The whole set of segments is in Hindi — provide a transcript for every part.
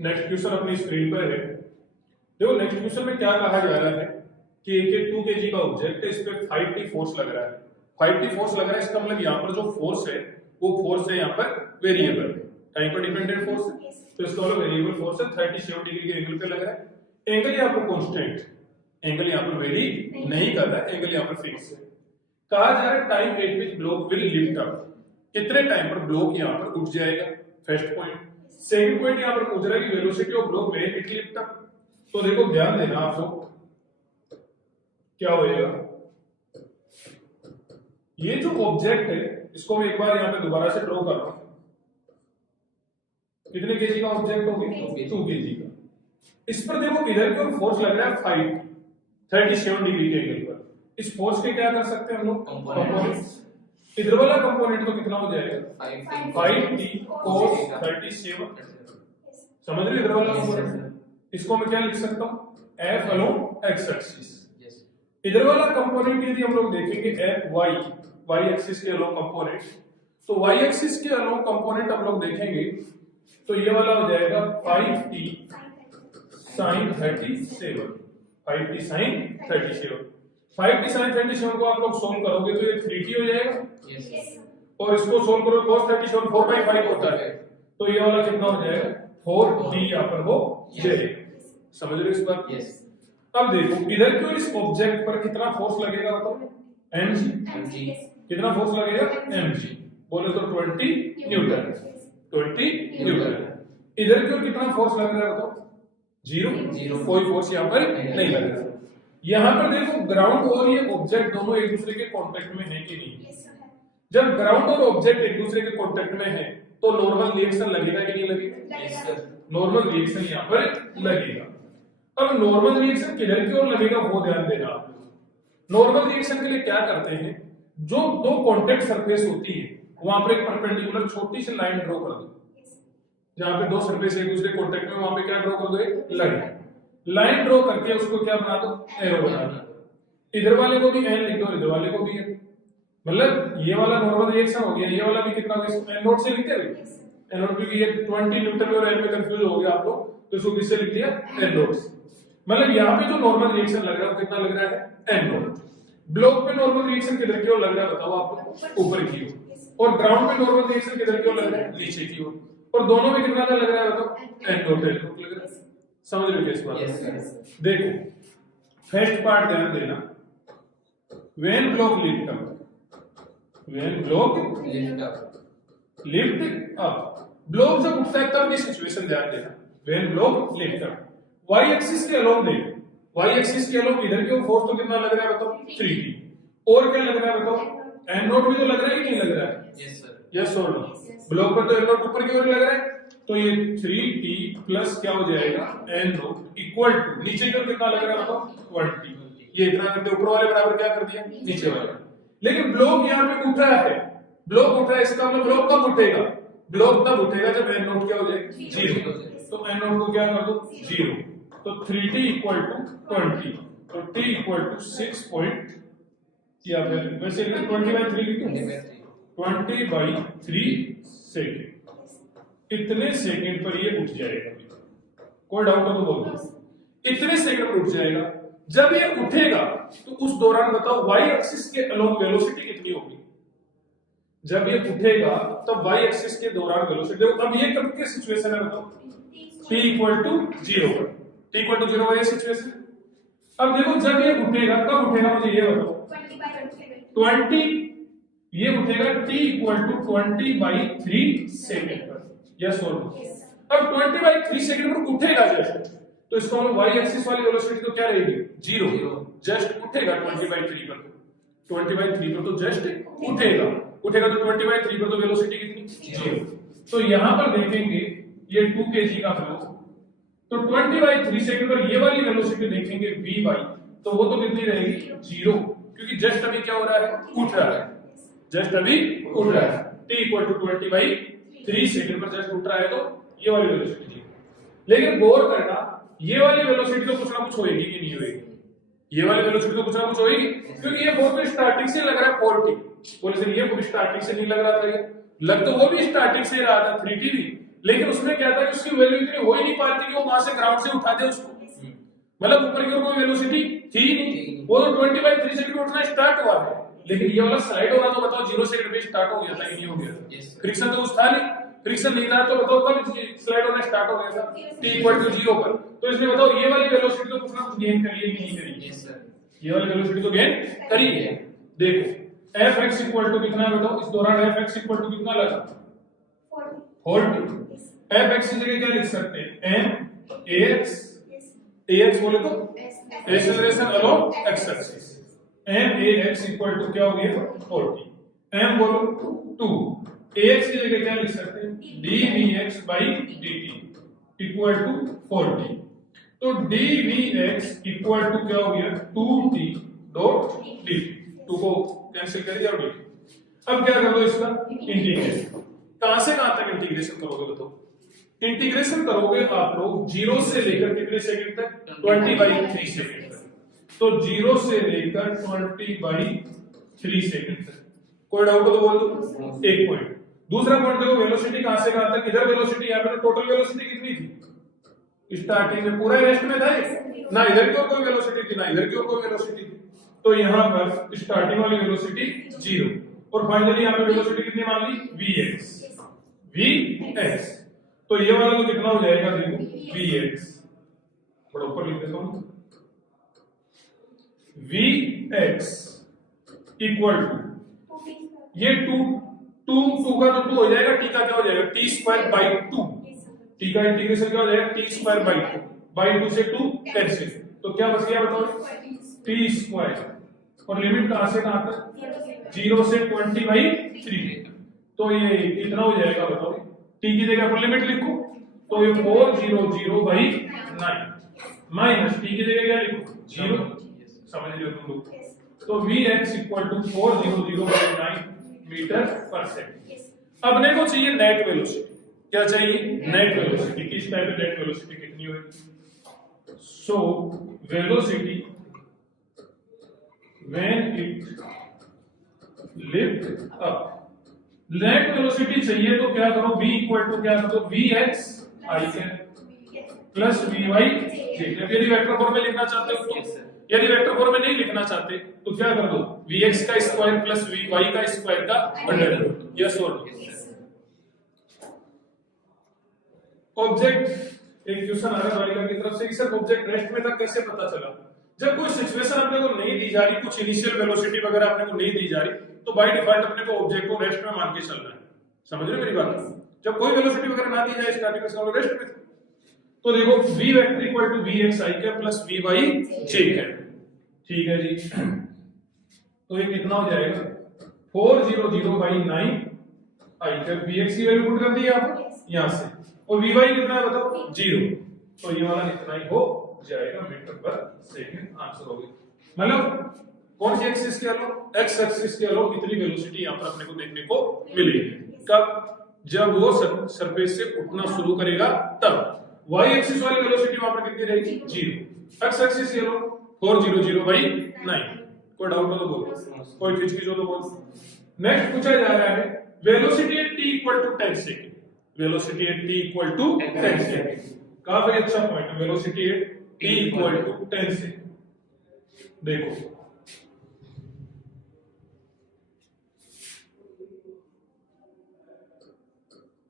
नेक्स्ट क्वेश्चन अपनी स्क्रीन पर है। देखो नेक्स्ट क्वेश्चन में क्या कहा जा रहा है कि एक 2 kg का ऑब्जेक्ट है, इस पे 5t फोर्स लग रहा है। 5t फोर्स लग रहा है, इसका मतलब यहाँ पर जो फोर्स है वो फोर्स है यहाँ पर वेरिएबल, टाइम पर डिपेंडेंट फोर्स है, तो इसका मतलब वेरिएबल फोर्स है 37 डिग्री के एंगल पे लग रहा है। एंगल यहाँ पर कांस्टेंट, एंगल यहाँ पर वेरी नहीं कर रहा है, एंगल यहाँ पर फिक्स है। कहा जा रहा है time eight which block will lift up, कितने टाइम पर ब्लॉक यहाँ पर उठ जाएगा, फर्स्ट पॉइंट। सेकंड पॉइंट यहाँ पर पूछ रहा है कि velocity of block when it lift up. तो देखो ध्यान देना आप लोग, क्या होएगा, ये जो ऑब्जेक्ट है इसको मैं एक बार यहाँ पे दोबारा से ड्रॉ कर रहा हूं। कितने केजी का ऑब्जेक्ट होगी, 2 kg का। इस पर देखो इधर की ओर फोर्स लग रहा है 37 डिग्री के एंगल पर। इस फोर्स के क्या कर सकते हैं हम लोग, कंपोनेंट्स। इधर वाला कंपोनेंट तो कितना हो जाएगा 5t cos 37, समझ रहे हो इधर वाला कंपोनेंट। इसको मैं क्या लिख सकता हूं, f along x एक्सिस। इधर वाला कंपोनेंट यदि हम लोग देखेंगे f y एक्सिस के अलोंग कंपोनेंट, तो y एक्सिस के अलोंग कंपोनेंट हम लोग देखेंगे तो ये वाला हो जाएगा 5t sin 37, 5t sin 37। 5t sin 37 को आप लोग सोल्व करोगे तो ये 3t हो जाएगा, और इसको सोल्व करो cos 37 4/5 होता है, तो ये वाला कितना हो जाएगा 4d यहाँ पर हो जाएगा। समझ रहे हो इस बात? अब देखो इधर क्यों इस ऑब्जेक्ट पर कितना फोर्स लगेगा बताओ, mg। कितना फोर्स लगेगा mg, बोले तो 20 न्यूटन, 20 न्यूटन। इधर क्यों कितना फोर्स लग रहा है बताओ, 0, कोई फोर्स यहाँ पर नहीं लग रहा। यहाँ पर देखो ग्राउंड और ये ऑब्जेक्ट दोनों एक दूसरे के कांटेक्ट में है कि नहीं। जब ग्राउंड और ऑब्जेक्ट एक दूसरे के कांटेक्ट में है तो नॉर्मल रिएक्शन लगेगा कि नहीं लगेगा, नॉर्मल रिएक्शन यहाँ पर लगेगा। अब नॉर्मल रिएक्शन किधर की ओर लगेगा वो ध्यान देना आप लोग। नॉर्मल रिएक्शन के लिए क्या करते हैं, जो दो कांटेक्ट सरफेस होती है वहां पर एक परपेंडिकुलर छोटी सी लाइन ड्रॉ कर दो, जहां पे दो सरफेस एक दूसरे कांटेक्ट में, वहां पे क्या ड्रॉ कर दो, एक लाइन ड्रॉ करके उसको क्या बना दो, एरो बना दो। इधर वाले को भी एन लिख दो, इधर वाले को भी एन, मतलब ये वाला नॉर्मल रिएक्शन हो गया, ये वाला भी कितना होगा, एन नोट से लिखते हैं एन नोट, क्योंकि ये 20 न्यूटन में और एन में कंफ्यूज हो गया आप लोग, तो इसको किससे लिख दिया, एन नोट। मतलब यहाँ पे जो नॉर्मल रिएक्शन लग रहा है वो कितना लग रहा है, एन नोट। ब्लॉक पे नॉर्मल रिएक्शन किधर की ओर लग रहा है बताओ आप लोग, ऊपर की ओर। और ग्राउंड पे नॉर्मल रिएक्शन किधर की ओर लग रहा है, नीचे की ओर। और दोनों में कितना लग रहा है बताओ, एन नोट लग रहा है। समझ रहे हो इस बात? देखो फर्स्ट पार्ट ध्यान देना, when block lift up, when block lift up, block जब उठता है तब की सिचुएशन ध्यान देना, when block lift up. y axis के अलोंग देख, y एक्सिस के अलोंग इधर की ओर फोर्स तो कितना लग रहा है बताओ, 3t। और क्या लग रहा है बताओ, n नोट भी तो लग रहा है कि नहीं लग रहा है, यस और नो। ब्लॉक पर तो n नोट ऊपर की ओर लग रहा है, तो ये 3t प्लस क्या हो जाएगा, n नोट इक्वल टू नीचे की ओर कितना लग रहा है बताओ, 20। ये इतना करते ऊपर वाले बराबर क्या कर दिया, नीचे वाला। लेकिन ब्लॉक यहाँ पे उठ रहा है, ब्लॉक उठ रहा है, इसका मतलब ब्लॉक कब उठेगा, ब्लॉक तब उठेगा जब n नोट क्या हो जाएगा, 0। तो n नोट को क्या कर दो, 0। तो 3t इक्वल टू 20, तो t इक्वल टू 6 पॉइंट, या फिर वैसे 20/3 लिख दूं, 20/3 सेकंड। इतने सेकंड पर ये उठ जाएगा, कोई डाउट हो तो बोलो, इतने सेकंड पर उठ जाएगा। जब ये उठेगा तो उस दौरान बताओ y एक्सिस के अलोंग वेलोसिटी कितनी होगी, जब ये उठेगा तब y एक्सिस के दौरान वेलोसिटी। अब ये कब की सिचुएशन है बताओ, t इक्वल टू 0 पर, t इक्वल टू 0 ये सिचुएशन। अब देखो जब ये उठेगा कब उठेगा, मुझे ये बताओ, 20 ये उठेगा t इक्वल टू 20/3 सेकंड पर, यस और नो। अब 20/3 सेकंड पर उठेगा जस्ट, तो इसको हम y एक्सिस वाली वेलोसिटी तो क्या रहेगी, 0, जस्ट उठेगा 20/3 पर, 20/3 पर तो जस्ट उठेगा, उठेगा तो 20/3 पर तो वेलोसिटी कितनी, 0। तो यहां पर देखेंगे ये 2 kg का फ्लो, तो 20/3 सेकंड पर ये वाली वेलोसिटी देखेंगे v/, तो वो तो कितनी रहेगी, 0, क्योंकि जस्ट अभी क्या हो रहा है, उठ रहा है, जस्ट अभी उठ रहा है। t इक्वल टू 20/3 सेकंड पर जस्ट उठ रहा है, तो ये वाली वेलोसिटी। लेकिन गौर करना, ये वाली वेलोसिटी तो कुछ ना कुछ होएगी कि नहीं होएगी, ये वाली वेलोसिटी तो कुछ ना कुछ होएगी, क्योंकि ये फोर्स तो स्टार्टिंग से लग रहा है 40, बोले सर ये स्टार्टिंग से नहीं लग रहा था, ये लग तो वो भी स्टार्टिंग से रहा था 3t भी, लेकिन उसमें क्या था कि उसकी वैल्यू इतनी हो ही नहीं पाती कि वो वहां से ग्राउंड से उठा दे उसको, मतलब ऊपर की ओर कोई वेलोसिटी थी ही नहीं, वो तो 20/3 सेकंड में उठना स्टार्ट हुआ है। लेकिन ये वाला स्लाइड हो रहा तो बताओ 0 सेकंड में स्टार्ट हो गया था कि नहीं हो गया? फ्रिक्शन तो कुछ था नहीं, फ्रिक्शन नहीं था तो बताओ कब स्लाइड होना स्टार्ट हो गया था? t = 0 पर। तो इसमें बताओ ये वाली वेलोसिटी तो कुछ ना कुछ गेन करिए कि नहीं करिए? यस सर, ये वाली वेलोसिटी तो गेन करिए। देखो fx = कितना है बताओ? इस दौरान fx = कितना लगा? 40। fx की जगह क्या लिख सकते हैं? m ax, ax बोले तो acceleration along x axis, m ax = क्या हो गया? 40। m बोलो 2, ax की जगह क्या लिख सकते हैं? dvx/dt = 40। तो dvx = क्या हो गया? 2t/dt, 2 को कैंसिल कर दिया। अब क्या कर दो इसका इंटीग्रेशन। कहां से कहां तक इंटीग्रेशन करोगे बताओ? इंटीग्रेशन करोगे आप लोग 0 से लेकर कितने सेकंड तक? 20/3 सेकंड तक। तो 0 से लेकर 20/3 सेकंड तक। कोई डाउट हो तो बोल दो। एक पॉइंट। दूसरा पॉइंट देखो, वेलोसिटी कहां से कहां तक? इधर वेलोसिटी, यहां पे टोटल वेलोसिटी कितनी थी स्टार्टिंग में? पूरा रेस्ट में था ना, इधर की ओर कोई वेलोसिटी थी ना इधर की ओर कोई वेलोसिटी थी। तो यहां पर स्टार्टिंग वाली वेलोसिटी 0 और फाइनली यहां पे वेलोसिटी कितनी मान ली? vx। तो ये वाला तो कितना हो जाएगा? देखो vx, थोड़ा ऊपर लिख देता हूं, vx = ये 2 का तो 2 हो जाएगा, t का क्या हो जाएगा? t²/2। t का इंटीग्रेशन क्या हो जाएगा? t²/2, बाई 2 से 2 कैंसिल, तो क्या बच गया बताओ? t²। और लिमिट कहां से कहां तक? 0 से 20/3। तो ये कितना हो जाएगा बताओ? t की जगह पर लिमिट लिखो तो ये 400/9 माइनस t की जगह क्या लिखो? 0। समझ रहे हो तुम लोग? तो vx = 400/9 मीटर पर सेकंड। अब देखो चाहिए नेट वेलोसिटी। क्या चाहिए? Net velocity. किस टाइप की नेट वेलोसिटी कितनी होगी? So velocity when it lift up, net velocity चाहिए तो क्या करो? v = क्या करो? vx i plus vy j। यदि वेक्टर फॉर्म में लिखना चाहते हो तो, यदि वेक्टर फॉर्म में नहीं लिखना चाहते तो क्या कर दो? vx का स्क्वायर प्लस vy का स्क्वायर का अंडर। यस और नो? ऑब्जेक्ट, एक क्वेश्चन आ रहा है बालिका की तरफ से कि सर ऑब्जेक्ट रेस्ट में था कैसे पता चला? जब कोई सिचुएशन अपने को नहीं दी जा रही, कुछ इनिशियल वेलोसिटी वगैरह अपने को नहीं दी जा रही, तो बाय डिफॉल्ट अपने को ऑब्जेक्ट को रेस्ट में मान के चलना है। समझ रहे हो मेरी बात? जब कोई वेलोसिटी वगैरह ना दी जाए स्टार्टिंग में, समझ रेस्ट में। तो देखो v vector = vx i cap plus vy j cap. ठीक है जी। तो ये कितना हो जाएगा? 400/9 i कैप। vx की वैल्यू पुट कर दी आप यहां से, और vy कितना है बताओ? 0। तो ये वाला इतना ही हो जाएगा मीटर पर सेकंड। आंसर हो गया। मतलब कौन सी एक्सिस के अलोंग? एक्स एक्सिस के अलोंग इतनी वेलोसिटी यहां पर अपने को देखने को मिलेगी। कब? जब वो सरफेस से उठना शुरू करेगा तब। y एक्सिस वाली वेलोसिटी वहां पर कितनी रहेगी? 0। x एक्सिस के अलोंग 400/9। कोई डाउट हो तो बोलो, कोई खिचखिच हो तो बोलो। नेक्स्ट पूछा जा रहा है velocity at t = 10 second. Velocity at t = 10 second. काफी अच्छा पॉइंट है, वेलोसिटी एट t = 10 सेकंड। देखो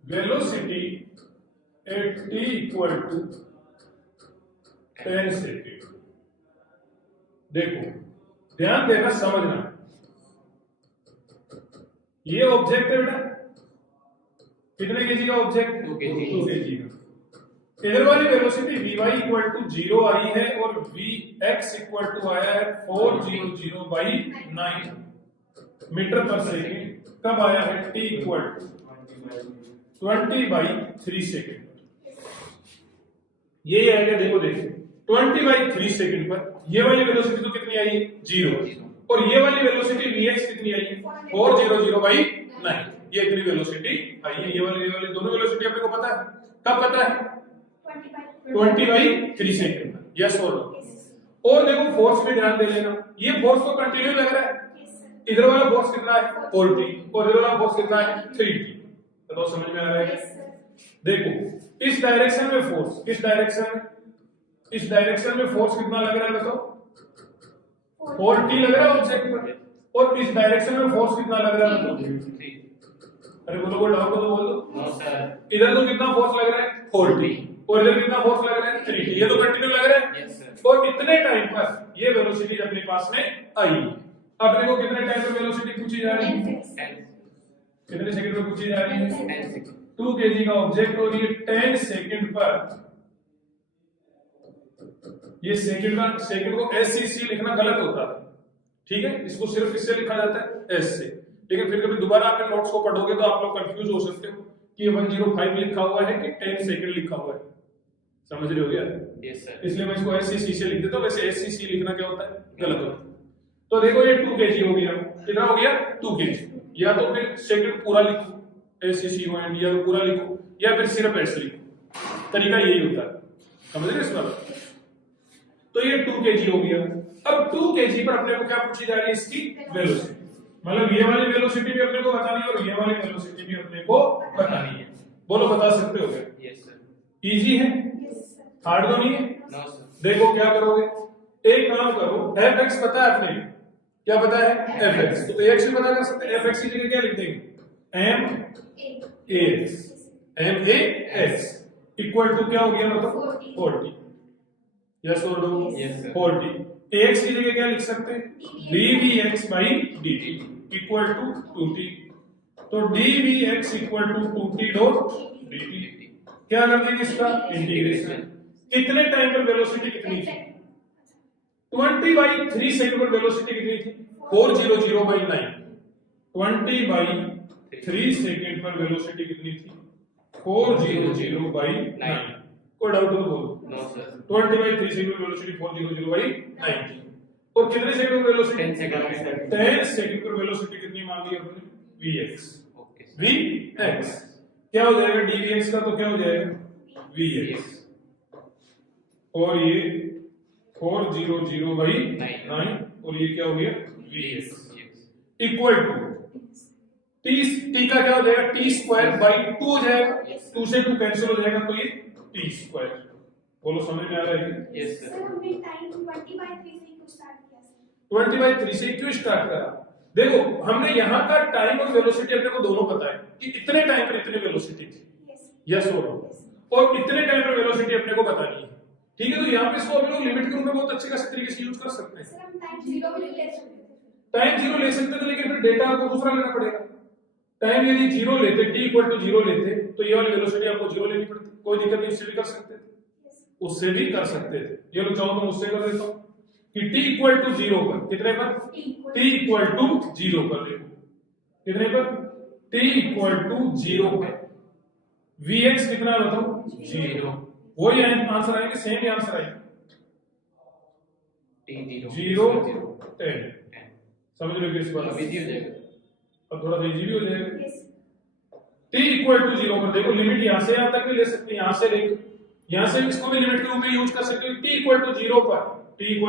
वेलोसिटी एट t = 10 सेकंड। देखो ध्यान देना, समझना, ये ऑब्जेक्ट है बेटा, कितने केजी का ऑब्जेक्ट? 2 केजी का। इधर वाली वेलोसिटी vy = 0 आई है और vx = आया है 400/9 मीटर पर सेकंड। कब आया है? t = 20/3 second. ये आएगा, देखो 20/3 सेकंड पर ये वाली वेलोसिटी तो कितनी आई? 0। और ये वाली वेलोसिटी vx कितनी आई है? 400/9। ये इतनी वेलोसिटी आई है। ये वाली दोनों वेलोसिटी अपने को पता है। कब पता है? 20/3 सेकंड पर। यस और नो? और देखो फोर्स पे ध्यान दे लेना, ये फोर्स तो कंटिन्यू लग रहा है। इधर वाला फोर्स कितना है? 40 और इधर वाला फोर्स कितना है? 3t। तो समझ में आ रहा है? देखो इस डायरेक्शन में फोर्स, इस डायरेक्शन में फोर्स कितना लग रहा है बताओ? 4t लग रहा है ऑब्जेक्ट पर। और इस डायरेक्शन में फोर्स कितना लग रहा है बताओ? अरे बोलो, कोई डाउट हो तो बोल दो। इधर तो कितना फोर्स लग रहा है? 4t। और इधर कितना फोर्स लग रहा है? 3t। ये तो कंटिन्यू लग रहा है। और इतने टाइम पर ये वेलोसिटी अपने पास में आई। अपने को कितने टाइम पर वेलोसिटी पूछी जा रही है? कितने सेकंड में पूछी जा रही है? 2 kg का ऑब्जेक्ट और ये 10 सेकंड पर, ये सेकंड को SCC लिखना गलत होता है, ठीक है? इसको सिर्फ इससे लिखा जाता है S से। लेकिन फिर कभी दोबारा आप नोट्स को पढ़ोगे तो आप लोग कंफ्यूज हो सकते हो कि ये 105 लिखा हुआ है कि 10 सेकंड लिखा हुआ है। समझ रहे हो क्या? Yes sir. इसलिए मैं इसको SCC से लिख देता हूं। वैसे SCC लिखना क्या होता है? गलत होता है। तो देखो ये 2 kg हो गया। कितना हो गया? 2 kg। या तो फिर सेकंड पूरा लिखो SCC हो, या तो पूरा लिखो, या फिर सिर्फ S लिखो। तरीका यही होता है। समझ रहे हो इस बात? तो ये 2 kg हो गया। अब 2 kg पर अपने को क्या पूछी जा रही है? इसकी वेलोसिटी। मतलब ये वाली वेलोसिटी भी अपने को बतानी है और ये वाली वेलोसिटी भी अपने को बतानी है। बोलो, बता सकते हो क्या? Yes sir. इजी है? हार्ड तो नहीं है? No sir. देखो क्या करोगे, एक काम करो, fx पता है अपने को, क्या पता है? fx। तो ax भी पता कर सकते हैं। fx की जगह क्या लिख देंगे? max इक्वल टू क्या हो गया मतलब? 40। यस और नो? Yes, sir. 40। ax की जगह क्या लिख सकते हैं? dvx by dt equal to 2t। तो dvx equal to 2t dot dt। क्या कर देंगे इसका? इंटीग्रेशन। कितने टाइम पर वेलोसिटी कितनी थी? 20/3 सेकंड पर वेलोसिटी कितनी थी? 400/9। 20/3 सेकंड पर वेलोसिटी कितनी थी? 400/9। कोई डाउट हो तो बोलो। No sir. 20/3 सेकंड पर वेलोसिटी 400/9 थी। और कितने सेकंड पर वेलोसिटी? 10 सेकंड में। 10 सेकंड पर वेलोसिटी कितनी मांगी अपने? vx। Okay sir. vx क्या हो जाएगा? dvx का तो क्या हो जाएगा? vx। और ये 400/9 और ये क्या हो गया? vx इक्वल टू t का क्या हो जाएगा? t²/2 हो जाएगा। 2 से 2 कैंसिल हो जाएगा तो ये t²। बोलो, समझ में आ रहा है? Yes sir. सर हमने टाइम 20/3 से क्यों स्टार्ट किया सर? 20/3 से क्यों स्टार्ट करा? देखो हमने यहाँ का टाइम और वेलोसिटी अपने को दोनों पता है कि इतने टाइम पर इतनी वेलोसिटी थी। यस और नो? और इतने टाइम पर वेलोसिटी अपने को बतानी है, ठीक है? तो यहाँ पे इसको हम लोग लिमिट के रूप में बहुत अच्छे तरीके से यूज कर सकते हैं। सर हम टाइम 0 भी ले सकते थे। टाइम 0 ले सकते थे, लेकिन फिर डेटा आपको दूसरा लेना पड़ेगा। टाइम यदि 0 लेते, t = 0 लेते, तो ये वाली वेलोसिटी आपको 0 लेनी पड़ती। कोई दिक्कत नहीं, इससे भी कर सकते थे, उससे भी कर सकते थे। ये लोग चाहो तो मुझसे कर देता हूं कि t = 0 पर, कितने पर? t = 0 पर देखो, कितने पर? t = 0 पर vx कितना है बताओ? 0। वही आंसर आएंगे, सेम ही आंसर आएंगे। t 0 10। समझ लो इस बात? अब इजी हो जाएगा। अब थोड़ा सा इजी भी हो जाएगा। यस t = 0 पर देखो, लिमिट यहां से यहां तक भी ले सकते हैं, यहां से लेके यहां से इसको भी लिमिट के रूप में यूज कर सकते हो। t = 0 पर, t =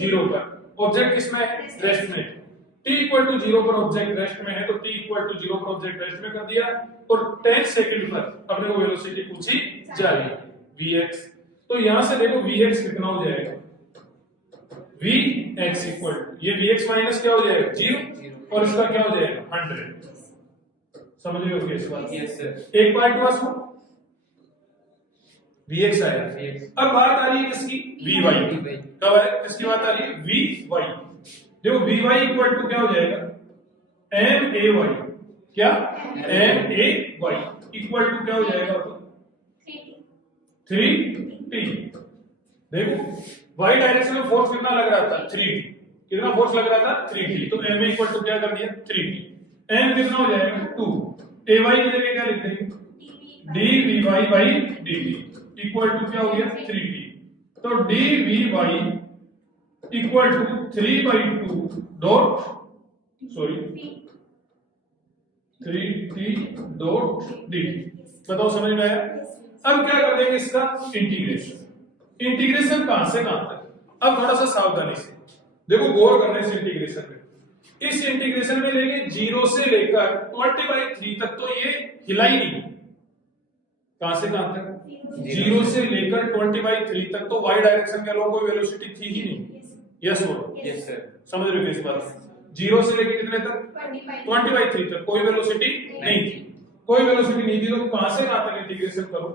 0 पर ऑब्जेक्ट किसमें है? रेस्ट में। t = 0 पर ऑब्जेक्ट रेस्ट में है, तो t = 0 पर ऑब्जेक्ट रेस्ट में कर दिया। और 10 सेकंड पर अपने को वेलोसिटी पूछी जा रही है vx। तो यहां से देखो vx कितना हो जाएगा? vx इक्वल, ये vx माइनस क्या हो जाएगा? 0। और इसका क्या हो जाएगा? 100। समझ रहे हो क्या इस बात? Yes sir. एक पार्ट हुआ इसको, vx आया। Vx। अब बात आ रही है किसकी? vy। कब है? किसकी बात आ रही है? vy। देखो vy इक्वल टू क्या हो जाएगा? may। क्या? may इक्वल टू क्या हो जाएगा? 3t। देखो y डायरेक्शन में फोर्स कितना लग रहा था? 3t। कितना फोर्स लग रहा था? 3t। तो ma इक्वल टू क्या कर दिया? 3t। m कितना हो जाएगा? 2। ay की जगह क्या लिख देंगे? dvy/dt इक्वल टू क्या हो गया? 3t। तो dvy equal to 3/2 dot 3t dot dt। बताओ, समझ में आया? अब क्या कर देंगे इसका? इंटीग्रेशन। इंटीग्रेशन कहां से कहां तक? अब थोड़ा सा सावधानी से देखो, गौर करने से इंटीग्रेशन में, इस इंटीग्रेशन में लेंगे 0 से लेकर 20/3 तक, तो ये हिला ही नहीं, कहां से कहां तक? Zero. 0 से लेकर 20/3 तक तो y डायरेक्शन के अलावा कोई वेलोसिटी थी ही नहीं। यस और यस सर। समझ रहे हो इस बात को? 0 से लेकर कितने तक? 20/3 तक कोई वेलोसिटी नहीं थी। कोई वेलोसिटी नहीं थी तो कहां से कहां तक इंटीग्रेशन करो?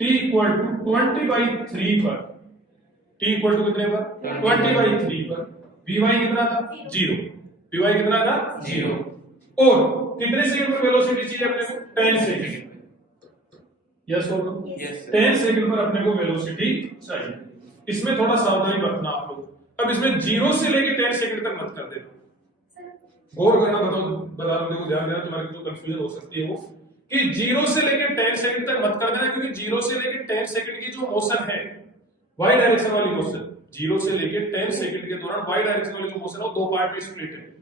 t इक्वल टू 20/3 पर, t इक्वल टू कितने पर? 20/3 पर vy कितना था? 0। vy कितना था? 0। और कितने सेकंड पर वेलोसिटी चाहिए अपने को? 10 सेकंड। यस और यस सर। 10 सेकंड पर अपने को वेलोसिटी चाहिए। इसमें थोड़ा सावधानी बरतना आप लोग। अब इसमें 0 से लेके 10 सेकंड तक मत कर देना, गौर करना। बता दो, ध्यान देना, तुम्हारे को कंफ्यूजन हो सकती है वो कि 0 से लेके 10 सेकंड तक मत कर देना, क्योंकि 0 से लेके 10 सेकंड की जो मोशन है y डायरेक्शन वाली मोशन, 0 से लेके 10 सेकंड के दौरान y डायरेक्शन वाली जो मोशन है वो दो पार्ट में स्प्लिट है।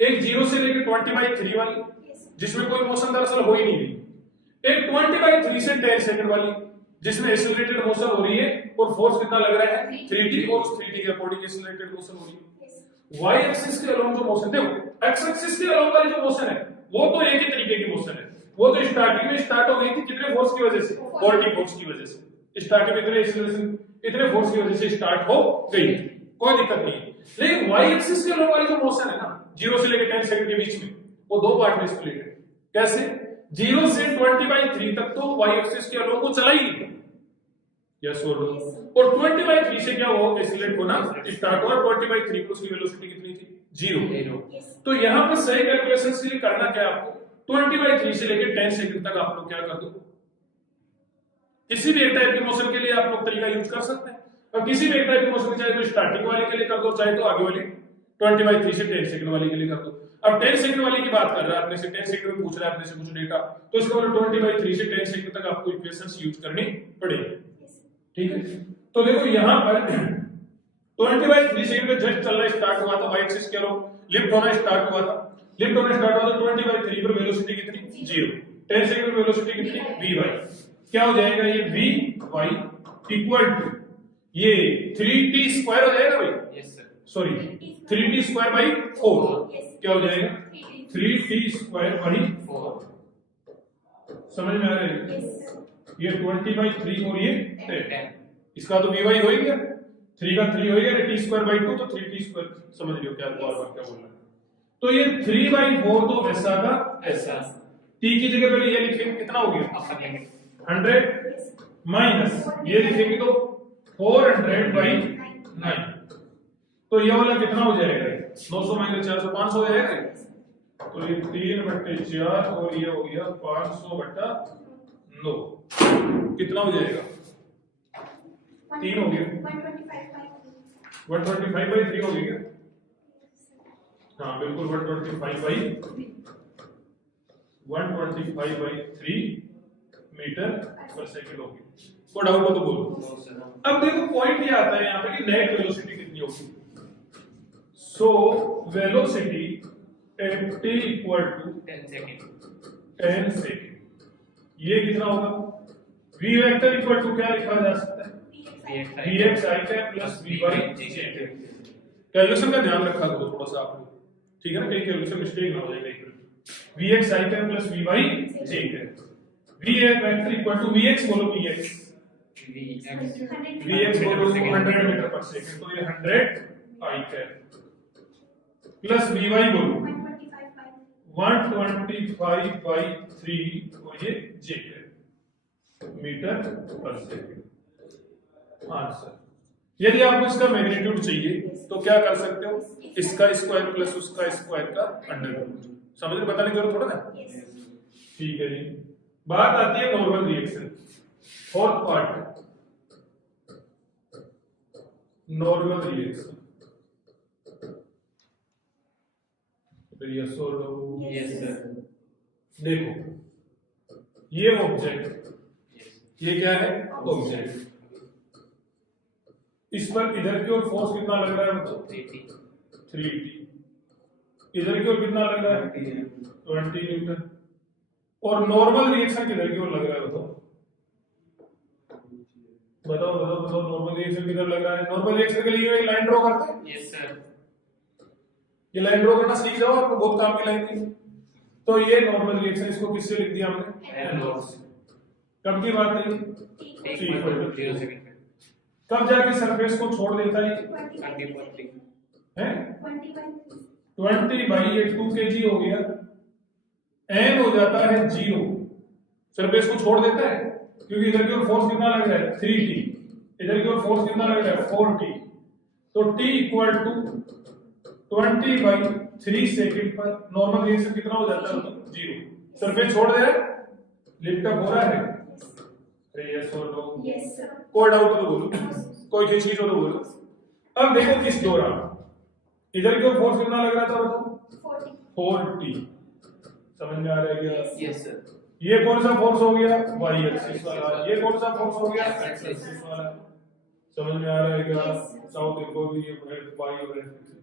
एक 0 से लेके 20/3 वाली जिसमें कोई मोशन दरअसल हो ही नहीं रही, एक 20/3 से 10 सेकंड वाली जिसमें एक्सेलरेटेड मोशन हो रही है और फोर्स कितना लग रहा है? 3t, और उस 3t के अकॉर्डिंग एक्सेलरेटेड मोशन हो रही है। y एक्सिस के अलोंग जो मोशन, देखो x एक्सिस के अलोंग वाली जो मोशन है वो तो एक ही तरीके की मोशन है। वो तो स्टार्टिंग में स्टार्ट हो गई थी कितने फोर्स की वजह से? 40 फोर्स की वजह से। स्टार्टिंग में इतने एक्सेलरेशन, इतने फोर्स की वजह से स्टार्ट हो गई, कोई दिक्कत नहीं है। लेकिन y एक्सिस के अलोंग वाली जो मोशन है ना 0 से लेकर 10 सेकंड के बीच में, वो दो पार्ट में स्प्लिट है। कैसे? 0 से 20/3 तक तो y एक्सिस के अलोंग को चला ही नहीं। यस और नो? और 20/3 से क्या हुआ? एक्सीलरेट होना स्टार्ट हुआ। 20/3 पर उसकी वेलोसिटी कितनी थी? 0। तो यहां पर सही कैलकुलेशंस के लिए करना क्या है आपको? 20/3 से लेकर 10 सेकंड तक आप लोग क्या कर दो, किसी भी एक टाइप की मोशन के लिए आप लोग तरीका यूज कर सकते हैं। और किसी भी एक टाइप की मोशन चाहे तो स्टार्टिंग वाले के लिए कर दो, चाहे तो आगे वाली 20/3 से 10 सेकंड वाली के लिए कर दो। अब 10 सेकंड वाली की बात कर रहा है अपने से, 10 सेकंड में पूछ रहा है अपने से कुछ डेटा, तो इसका मतलब 20/3 से 10 सेकंड तक आपको इक्वेशंस यूज करनी पड़ेगी। ठीक है, तो देखो यहां पर 20/3 सेकंड में जस्ट चलना स्टार्ट हुआ था, y एक्सिस के अलोंग लिफ्ट होना स्टार्ट हुआ था। लिफ्ट होना स्टार्ट हुआ तो 20/3 पर वेलोसिटी कितनी? 0। 10 सेकंड में वेलोसिटी कितनी? vy। क्या हो जाएगा ये? vy इक्वल टू ये 3t स्क्वायर हो जाएगा भाई। Yes sir. Sorry 3t square by 4। क्या हो जाएगा? 3t square by 4। समझ में आ रहा है? ये 20/3 और ये 10। इसका तो vy हो ही गया, 3 का 3 हो गया, t स्क्वायर बाई 2 तो 3t स्क्वायर। समझ लियो क्या बार-बार क्या बोल रहा है। तो ये 3/4 तो वैसा का ऐसा, t की जगह पे ये लिखेंगे कितना हो गया? 100 माइनस ये लिखेंगे तो 400/9। तो ये वाला कितना हो जाएगा? 900 माइनस 400 500 हो जाएगा। तो ये 3/4 और ये हो गया 500/9। कितना हो जाएगा? 3 हो गया, 125/3 हो गया। हाँ बिल्कुल 125/3 मीटर पर सेकंड होगी। कोई डाउट हो तो बोलो। अब देखो पॉइंट ये आता है यहाँ पे कि नेट वेलोसिटी कितनी होगी। So velocity at t equal to 10 second, ये कितना होगा? v वेक्टर इक्वल टू क्या लिखा जा सकता है? vx i cap plus vy j cap. Calculation का ध्यान रखा करो थोड़ा सा आप लोग, ठीक है ना, कहीं कैलकुलेशन मिस्टेक ना हो जाए कहीं। vx i cap plus vy j cap. v vector equal to vx बोलो vx बोलो 100 मीटर पर सेकंड, तो ये 100 i कैप प्लस vy बोलो 125/3 और ये j कैप मीटर पर सेकंड। आंसर। यदि आपको इसका मैग्नीट्यूड चाहिए तो क्या कर सकते हो? इसका स्क्वायर प्लस उसका स्क्वायर का अंडररूट। समझ में बताने की जरूरत थोड़ा ना। ठीक है जी, बात आती है normal reaction. Fourth part, normal reaction. Yes और नो? Yes sir. देखो ये ऑब्जेक्ट, ये क्या है? ऑब्जेक्ट। इस पर इधर की ओर फोर्स कितना लग रहा है? मतलब 3t। इधर की ओर कितना लग रहा है? 20 न्यूटन। और नॉर्मल रिएक्शन किधर की ओर लग रहा है? बताओ नॉर्मल रिएक्शन किधर लग रहा है? नॉर्मल रिएक्शन के लिए एक लाइन ड्रॉ करते हैं। Yes sir. ये लाइन ड्रॉ करना सीख जाओ, आपको बहुत काम की लाइन थी। तो ये नॉर्मल रिएक्शन, इसको किससे लिख दिया हमने? N not. कब की बात है? T T equal to 0 second पे कब जाके सरफेस को छोड़ देता है? 20.3 हैं 20 20 बाई ये 2 kg हो गया, n हो जाता है 0, सरफेस को छोड़ देता है क्योंकि इधर की ओर फोर्स कितना लग रहा है 3t, इधर की ओर फोर्स कितना लग रहा है 4t, तो t equal to 20 by 3 second पर नॉर्मल रिएक्शन कितना हो जाता है? 0। सरफेस छोड़ दे, लिफ्ट अप हो रहा है? अरे यस और नो? Yes sir. कोई डाउट तो बोलो, कोई चीज हो तो बोलो। अब देखो किस दौरान इधर की ओर फोर्स कितना लग रहा था बताओ? 40. 4t। समझ में आ रहा है क्या? यस सर ये कौन सा फोर्स हो गया? y एक्सिस वाला। ये कौन सा फोर्स हो गया? x एक्सिस वाला। समझ में आ रहा है क्या? साउथ देखो भी ये y और x एक्सिस,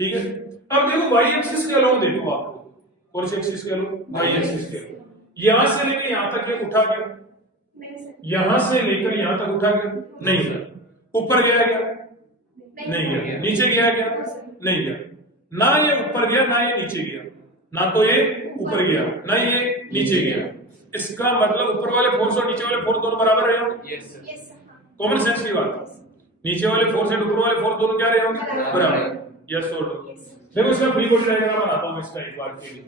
ठीक है। अब देखो y एक्सिस के अलोंग देखो आपको, कौन से एक्सिस के अलोंग? y एक्सिस के अलोंग। यहां से लेके यहां तक ये उठा गया, नहीं सर. यहां से लेकर यहां तक उठा गया? नहीं सर। ऊपर गया क्या? नहीं गया। नीचे गया क्या? नहीं गया। ना ये ऊपर गया ना ये नीचे गया, ना तो ये ऊपर गया ना ये नीचे गया। इसका मतलब ऊपर वाले फोर्स और नीचे वाले फोर्स दोनों बराबर रहे होंगे। Yes sir Yes sir. Common sense की बात है। नीचे वाले फोर्स और ऊपर वाले फोर्स दोनों क्या रहे होंगे? बराबर। यस और नो? Yes sir. देखो इसका फ्री बॉडी डायग्राम बनाता हूं मैं इसका एक बार के लिए।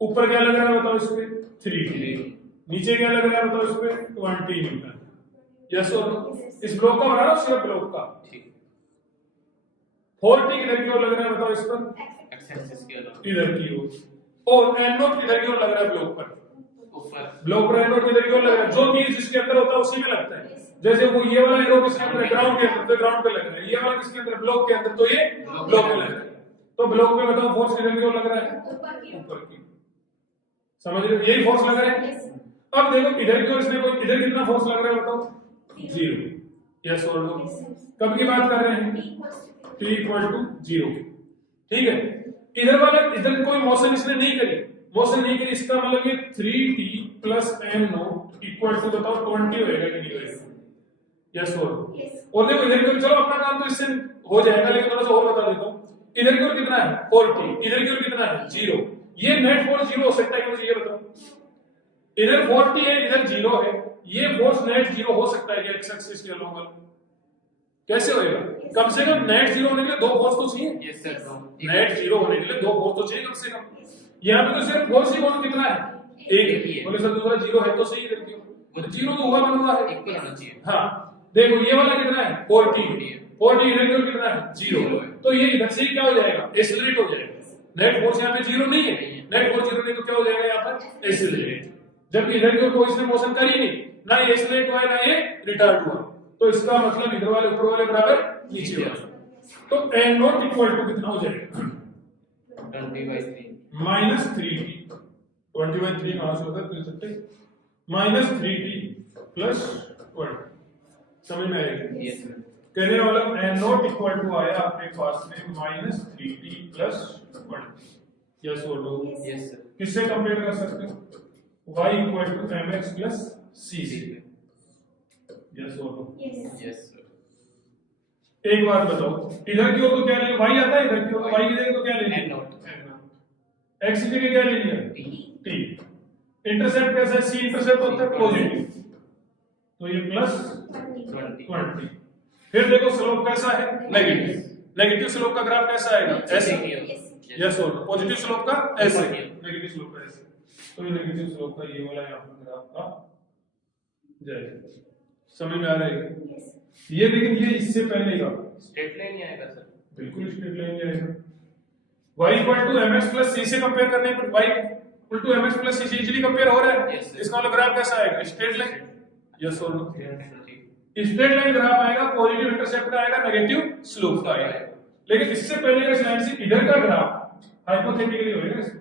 ऊपर क्या लग रहा है बताओ इस पे? 3t। नीचे क्या लग रहा है बताओ इस पे? 20 न्यूटन। यस और नो? इस ब्लॉक का बना रहा हूं, सिर्फ ब्लॉक का। ठीक 4t किधर की ओर लग रहा है बताओ इस पर? एक्स एक्सिस के अलावा इधर की ओर। और n0 किधर की ओर लग रहा है ब्लॉक पर? ऊपर ब्लॉक पर n0 किधर की ओर लग रहा है? जो भी जिसके अंदर होता है उसी में लगता है। जैसे वो ये वाला एरो किसके अंदर है? ग्राउंड के अंदर, तो ग्राउंड पे लग रहा है। ये वाला किसके अंदर? ब्लॉक के अंदर, तो ये ब्लॉक में लग रहा है। तो ब्लॉक में बताओ फोर्स किधर की ओर लग रहा है? ऊपर की. ऊपर की। समझ रहे हो? यही फोर्स लग रहा है। Yes sir. अब देखो इधर की ओर इसमें कोई इधर कितना फोर्स लग रहा है बताओ? 0। यस और नो? Yes sir. कब की बात कर रहे हैं? T equals to t 0। ठीक है। इधर वाला इधर कोई मोशन इसने नहीं करी, मोशन नहीं करी, इसका मतलब ये 3t plus n0 equal to बताओ 20 होएगा कि नहीं होएगा? यस और नो? Yes. और देखो इधर की ओर, चलो अपना काम तो इससे हो जाएगा, लेकिन थोड़ा सा और बता देता हूँ। इधर की ओर कितना है? 40। इधर की ओर कितना है? 0। ये नेट फोर्स 0 हो सकता है कि मुझे ये बताओ? इधर 40 है, इधर 0 है, ये फोर्स नेट 0 हो सकता है क्या x एक्सिस के अलोंग वाला? कैसे होएगा? कम से कम नेट 0 होने के लिए दो फोर्स तो चाहिए। यस सर नेट 0 होने के लिए दो फोर्स तो चाहिए कम से कम। यहाँ पे तो सिर्फ फोर्स ही कौन कितना है? एक ही है। बोले सर दूसरा 0 है तो सही है, देखिए वो 0 तो हुआ बन हुआ है। इक्वल होना चाहिए। हाँ देखो ये वाला कितना है? 40। 40 इधर की ओर कितना है? 0। तो ये इधर से ही क्या हो जाएगा? एक्सेलरेट हो जाएगा। नेट फोर्स यहाँ पे 0 नहीं है, नेट फोर्स 0 नहीं तो क्या हो जाएगा यहाँ पर? एक्सेलरेट। जबकि इधर की ओर कोई इसने मोशन करी नहीं, ना ये एक्सेलरेट हुआ है ना ये रिटार्ड हुआ, तो इसका मतलब इधर वाले ऊपर वाले बराबर नीचे वाले। तो n0 इक्वल टू कितना हो जाएगा? 20/3 माइनस 3t। 20/3 कहां से होता है? 360 माइनस 3t प्लस 20। समझ में आएगा? यस सर कहने वाला n0 इक्वल टू आया अपने पास में माइनस 3t प्लस 20। यस और नो? यस सर किससे कंपेयर कर सकते हो? y equal to mx plus c से। यस और नो? Yes. यस सर एक बात बताओ, इधर की ओर तो क्या ले? y आता है इधर की ओर, y इधर तो क्या ले लिया? n0 x की जगह क्या ले लिया? t t। इंटरसेप्ट कैसा है? c इंटरसेप्ट होता है पॉजिटिव, तो ये प्लस 20 20। फिर देखो स्लोप कैसा है? नेगेटिव। नेगेटिव स्लोप का ग्राफ कैसा आएगा? ऐसे। यस और पॉजिटिव स्लोप का ऐसे, नेगेटिव स्लोप का ऐसे। तो ये नेगेटिव स्लोप का ये वाला यहाँ पर ग्राफ का जाएगा। समझ में आ रहा है? Yes. ये लेकिन ये इससे पहले का स्ट्रेट लाइन ही आएगा सर बिल्कुल स्ट्रेट लाइन जाएगा। y equal to mx plus c से कंपेयर करने पर y equal to mx plus c से इजीली कंपेयर हो रहा है। Yes, sir. इसका मतलब ग्राफ कैसा आएगा? Straight line. यस और नो? 360 स्ट्रेट लाइन ग्राफ आएगा, पॉजिटिव इंटरसेप्ट का आएगा, नेगेटिव स्लोप का आएगा। लेकिन इससे पहले का लाइन से इधर का ग्राफ हाइपोथेटिकली होएगा इसमें।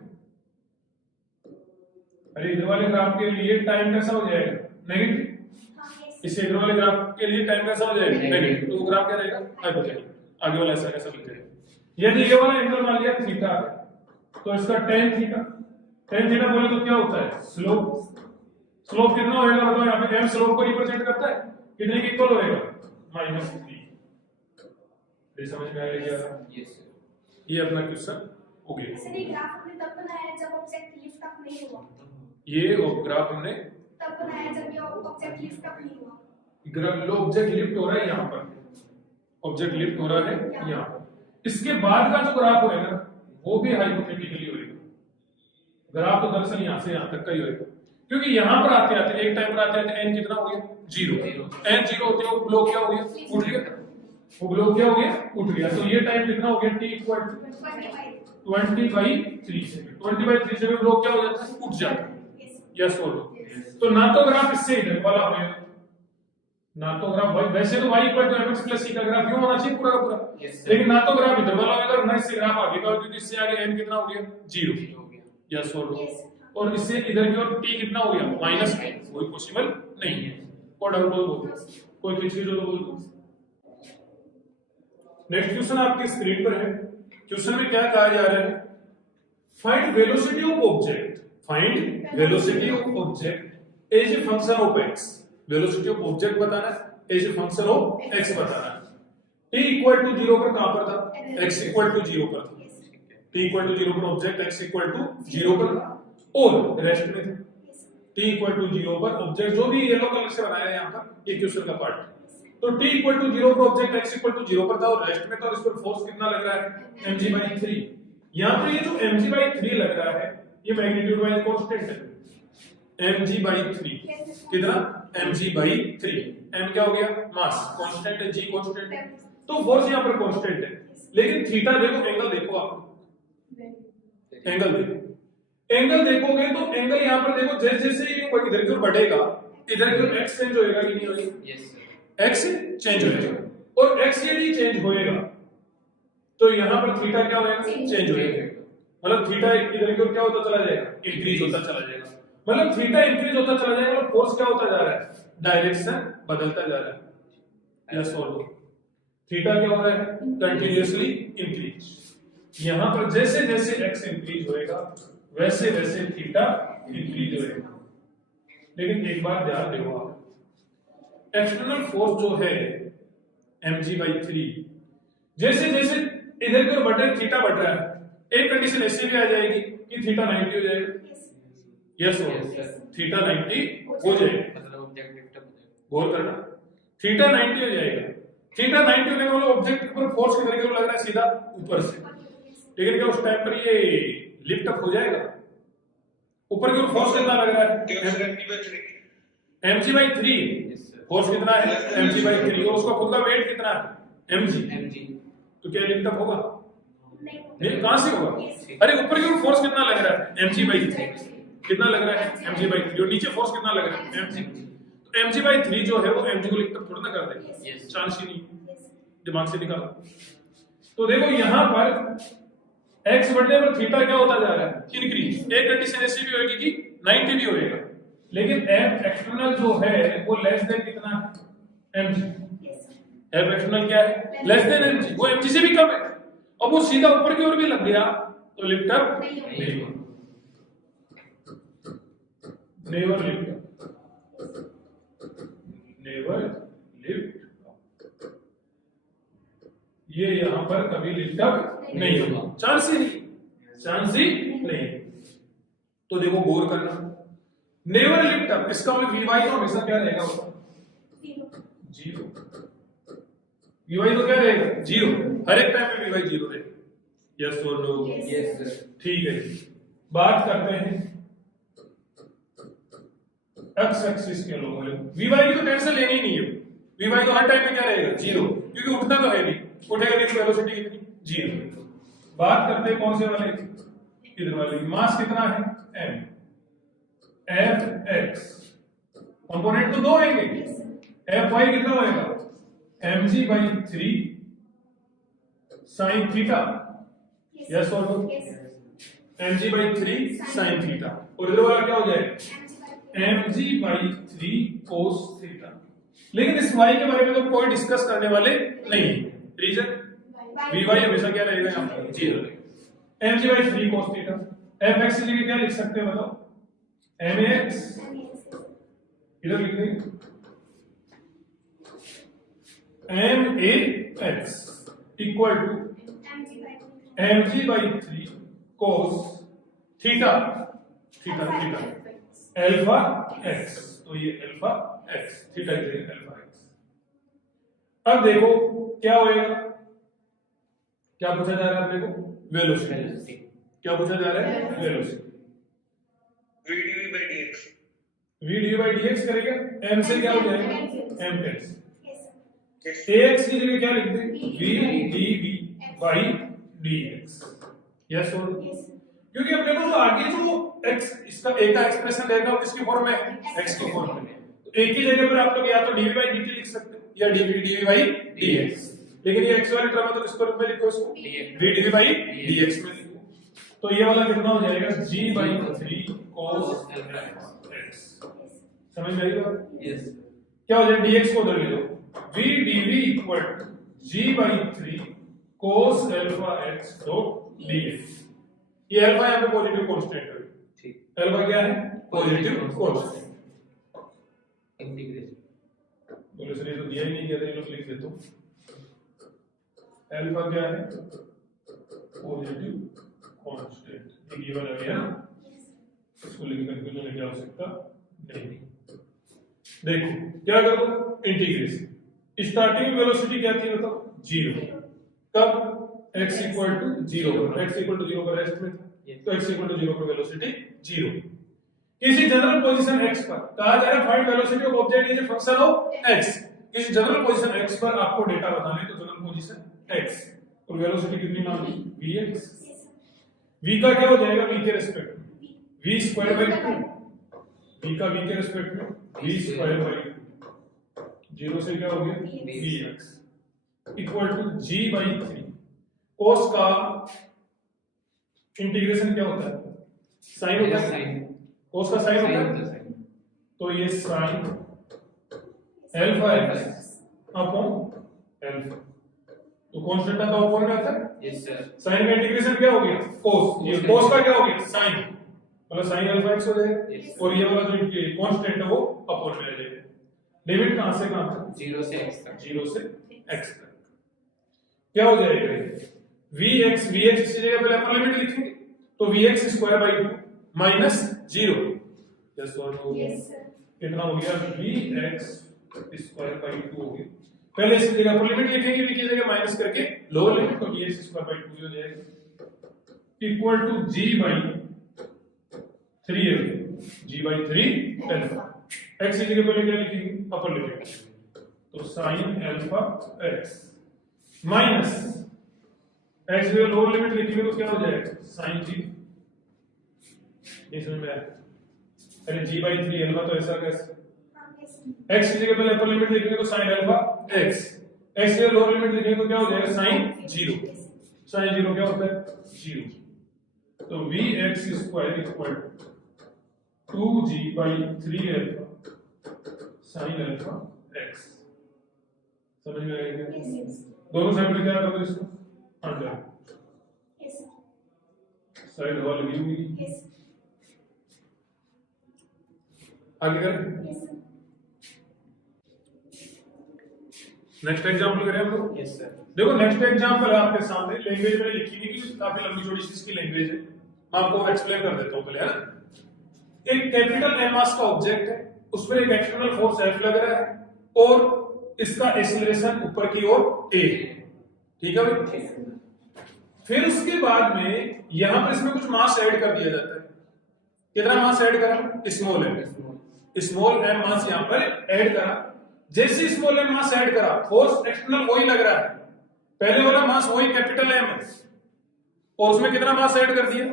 अरे इधर वाले ग्राफ के लिए टाइम कैसा हो जाएगा? नेगेटिव। Yes. इससे इधर वाले ग्राफ के लिए टाइम कैसा हो जाएगा? Negative. नेगेटिव। तो वो ग्राफ क्या रहेगा? हाइपोथेटिकल। आगे वाला ऐसा कैसा लिख जाएगा? यदि ये वाला एंगल मान लिया थीटा है, तो इसका tan थीटा, tan थीटा बोले तो क्या होता है? स्लोप। स्लोप कितना होएगा बताओ? यहाँ पे m स्लोप को रिप्रेजेंट करता है, कितने के इक्वल होएगा? -3। ये समझ में आया क्या? यस सर ये अपना क्वेश्चन हो गया। सर ये ग्राफ हमने तब बनाया जब ऑब्जेक्ट लिफ्ट अप नहीं हुआ, ये ग्राफ हमने तब बनाया जब ये ऑब्जेक्ट लिफ्ट अप नहीं हुआ। ऑब्जेक्ट लिफ्ट हो रहा है यहाँ पर, ऑब्जेक्ट लिफ्ट हो रहा है यहाँ पर। इसके बाद का जो ग्राफ होगा ना वो भी हाइपोथेटिकली होगा। ग्राफ तो दरअसल यहाँ से यहाँ तक का ही होगा, क्योंकि यहाँ पर आते आते एक टाइम पर आते आते n कितना हो गया 0, n 0 होते हो ब्लॉक क्या हो गया उठ गया, वो ब्लॉक क्या हो गया उठ गया। तो ये टाइम कितना हो गया t equal to 20/3 second. 20/3 second block क्या हो जाता है उठ जाता है। यस और तो ना तो ग्राफ इससे इधर वाला होगा, ना तो ग्राफ वैसे तो y equal to mx plus c का ग्राफ यूं होना चाहिए पूरा का पूरा, लेकिन ना तो ग्राफ इधर वाला होगा ना इससे ग्राफ आगे का, क्योंकि इससे आगे n कितना हो गया 0 हो गया। यस और इससे इधर की ओर t कितना हो गया -1, कोई पॉसिबल नहीं है। कोई डाउट बोल कोई किसी जो बोल दो। नेक्स्ट क्वेश्चन आपकी स्क्रीन पर है। क्वेश्चन में क्या कहा जा रहा है, find velocity of object, find velocity of object as a function of x। Velocity of object बताना है, as a function of x बताना है। t इक्वल टू 0 पर कहां पर था, x इक्वल टू 0 पर था। t इक्वल टू 0 पर ऑब्जेक्ट x इक्वल टू 0 पर था, और रेस्ट में t इक्वल टू 0 पर ऑब्जेक्ट जो भी येलो कलर से बनाया है यहाँ पर ये क्वेश्चन का पार्ट है। तो t इक्वल टू 0 पर ऑब्जेक्ट x इक्वल टू 0 पर था और रेस्ट में था, और इस पर फोर्स कितना लग रहा है mg/3। यहाँ पर ये जो mg/3 लग रहा है ये मैग्नीट्यूड वाइज कांस्टेंट है, mg/3 कितना mg/3। m क्या हो गया मास, कांस्टेंट है, g कांस्टेंट है, तो फोर्स यहाँ पर कांस्टेंट है। लेकिन थीटा देखो, एंगल देखो, आप एंगल देखो, एंगल देखोगे तो एंगल यहाँ पर देखो जैसे जैसे ये इधर की ओर बढ़ेगा इधर की ओर x चेंज होएगा कि नहीं होएगा, यस x चेंज होएगा, और x यदि चेंज होएगा तो यहाँ पर थीटा क्या होएगा चेंज होएगा। मतलब थीटा इधर की ओर क्या होता चला जाएगा इंक्रीज होता चला जाएगा, मतलब थीटा इंक्रीज होता चला जाएगा और फोर्स क्या होता जा रहा है डायरेक्शन बदलता जा रहा है। यस और थीटा क्या हो रहा है कंटीन्यूअसली इंक्रीज। यहाँ पर जैसे जैसे x इंक्रीज होएगा वैसे वैसे थीटा इंक्रीज होएगा। लेकिन एक बात ध्यान देखो आप, एक्सटर्नल फोर्स जो है mg/3 जैसे जैसे इधर की ओर बढ़ रहा है थीटा बढ़ रहा है, एक कंडीशन ऐसी भी आ जाएगी कि थीटा 90 हो जाएगा। यस थीटा 90 हो जाएगा, मतलब ऑब्जेक्ट लिफ्ट अप गौर करना थीटा 90 हो जाएगा। थीटा 90 होने वाला ऑब्जेक्ट पर फोर्स किधर की ओर लग रहा है सीधा ऊपर से, लेकिन क्या उस टाइम पर ये लिफ्ट अप हो जाएगा, ऊपर की ओर फोर्स कितना लग रहा है mg/3 फोर्स कितना है mg/3 और उसका खुद का वेट कितना है mg, तो क्या लिफ्ट अप होगा नहीं, कहां से होगा, अरे ऊपर की ओर फोर्स कितना लग रहा है mg/3 कितना लग रहा है mg/3 और नीचे फोर्स कितना लग रहा है mg, तो mg/3 जो है वो mg को लिफ्ट अप थोड़ा ना कर देगा, चांस ही नहीं, दिमाग से निकालो। तो देखो यहां पर x बढ़ने पर थीटा क्या होता जा रहा है इंक्रीज। एक कंडीशन ऐसी भी होगी कि 90 भी होएगा, लेकिन f एक्सटर्नल जो है वो लेस देन कितना है mg, f एक्सटर्नल क्या है लेस देन mg, वो mg से भी कम है। अब वो सीधा ऊपर की ओर भी लग गया तो लिफ्ट अप नहीं होगा, never lift up, never lift up, ये यहां पर कभी लिफ्ट अप नहीं होगा, चांस ही नहीं, चांस ही नहीं। तो देखो गौर करना, नेवर लिफ्ट अप इसका मतलब वी वाई तो हमेशा क्या रहेगा जीरो, वी वाई तो क्या रहेगा जीरो, हर एक टाइम पे वी वाई जीरो रहेगा। यस और नो, यस सर। ठीक है जी। बात करते हैं एक्स एक्सिस के लोगों में, वी वाई की तो टेंशन लेनी ही नहीं है, वी वाई तो हर टाइम पे क्या रहेगा जीरो, क्योंकि उठना तो है नहीं, उठेगा नहीं तो वेलोसिटी कितनी जीरो। बात करते हैं कौन से वाले, इधर वाले, मास कितना है m, एफ एक्स, कंपोनेंट तो दो रहेंगे, एफ वाई कितना होएगा mg/3 sin थीटा, यस और नो, mg/3 sin थीटा, और इधर वाला क्या हो जाएगा mg/3 cos थीटा। लेकिन इस y के बारे में तो कोई डिस्कस करने वाले नहीं, रीजन vy हमेशा क्या रहेगा यहाँ पर जीरो रहेगा, mg/3 cos थीटा। fx की जगह क्या लिख सकते हैं बताओ, max, इधर लिख देंगे max equal to mg/3 cos theta, theta theta alpha x, तो ये अल्फा एक्स, थीटा की जगह अल्फा एक्स। अब देखो क्या होएगा, क्या पूछा जा रहा है अपने को, वेलोसिटी। क्या पूछा जा रहा है, velocity. v dv by dx v dy by dx करेगा, m से क्या हो जाएगा, m टेंस। Yes, ax की जगह क्या लिख दें, v dv by dx। Yes और yes, क्योंकि अपने को जो आगे जो x इसका a का एक्सप्रेशन रहेगा वो किसकी फॉर्म में है, x की फॉर्म में। तो एक ही जगह पर आप लोग या तो dv by dt लिख सकते हैं या dv by dx, लेकिन ये x वाले टर्म है तो किसके रूप में लिखो इसको, v dv by dx में लिखो। तो ये वाला कितना हो जाएगा, g by 3 cos x। समझ में आई बात, यस क्या हो जाएगा, dx को उधर ले लो, v dv equal to g by 3 cos alpha x dot dx। ये अल्फा यहाँ पे पॉजिटिव कांस्टेंट है, ठीक अल्फा क्या है, पॉजिटिव कांस्टेंट। इंटीग्रेशन बोले सर ये तो दिया ही नहीं, कहते लोग लिख देता हूं, अल्फा क्या है, पॉजिटिव कांस्टेंट। ये वाला है ना, इसको लेकर कंफ्यूजन की आवश्यकता नहीं। देखो क्या कर दो, इंटीग्रेशन। स्टार्टिंग वेलोसिटी क्या थी बताओ, 0। कब, x इक्वल टू 0 पर, x इक्वल टू 0 पर रेस्ट में था, तो x इक्वल टू 0 पर वेलोसिटी 0। किसी जनरल पोजीशन x पर कहा जा रहा है find velocity of object is a function of x। किसी जनरल पोजीशन x पर आपको डेटा बताना है, तो जनरल पोजीशन x और वेलोसिटी कितनी मान ली, vx। v का क्या हो जाएगा, v के रेस्पेक्ट में v स्क्वायर बाय 2, v का v के रेस्पेक्ट में v स्क्वायर बाय 2, 0 से क्या हो गया, vx equal to g by 3। cos का इंटीग्रेशन क्या होता है, साइन होता है, साइन cos का साइन होता है, साइन तो ये sine alpha x upon alpha, तो कांस्टेंट का अपॉन में आता है, यस सर साइन का इंटीग्रेशन क्या हो गया, cos, ये cos का क्या हो गया, साइन, मतलब साइन अल्फा एक्स हो जाएगा, Yes. और ये वाला जो कांस्टेंट है वो अपॉन में आ जाएगा। लिमिट कहां से कहां तक, 0 से x तक 0 से x तक। क्या हो जाएगा ये, vx इसी जगह पहले अपर लिमिट लिखेंगे, तो vx square by 2 minus 0, yes और नो, yes, sir. कितना हो गया, vx स्क्वायर बाय 2 हो गया। पहले इसी जगह अपर लिमिट लिखेंगे, v की जगह माइनस करके लोअर लिमिट, तो vx स्क्वायर बाय 2 हो जाएगा इक्वल टू g बाय 3 है, g बाय 3 अल्फा। x की जगह पहले क्या लिखेंगे, अपर लिमिट, तो sin alpha x minus x की लोअर लिमिट लिखेंगे तो क्या हो जाएगा, sin g। इसमें में अरे g बाय 3 अल्फा, तो ऐसा कैसे, Yes, x की जगह पहले अपर लिमिट लिखेंगे तो sin अल्फा x, x की लोअर लिमिट लिखेंगे तो क्या हो जाएगा, sin 0। sin 0 क्या होता है, 0। तो vx square equal to 2g by 3 alpha sin alpha x। समझ में आ गया, yes, yes, दोनों साइड पे क्या कर दो इसको, अंडर, yes, साइड हवा लगी हुई। yes, आगे करें, yes, sir. नेक्स्ट एग्जांपल करें हम लोग। यस सर देखो नेक्स्ट एग्जांपल है आपके सामने, लैंग्वेज मैंने लिखी नहीं क्योंकि काफी लंबी चौड़ी इसकी लैंग्वेज है, मैं आपको एक्सप्लेन कर देता हूं पहले, है ना। एक कैपिटल एम मास का ऑब्जेक्ट है, उस पर एक एक्सटर्नल फोर्स F लग रहा है और इसका एक्सीलरेशन ऊपर की ओर a है, ठीक है भाई। फिर उसके बाद में यहां पर इसमें कुछ मास ऐड कर दिया जाता है, कितना मास ऐड करा, स्मॉल एम, स्मॉल एम मास यहां पर ऐड करा। जैसे स्मॉल एम मास ऐड करा, फोर्स एक्सटर्नल वही लग रहा है, पहले वाला मास वही कैपिटल एम है, और उसमें कितना मास ऐड कर दिया,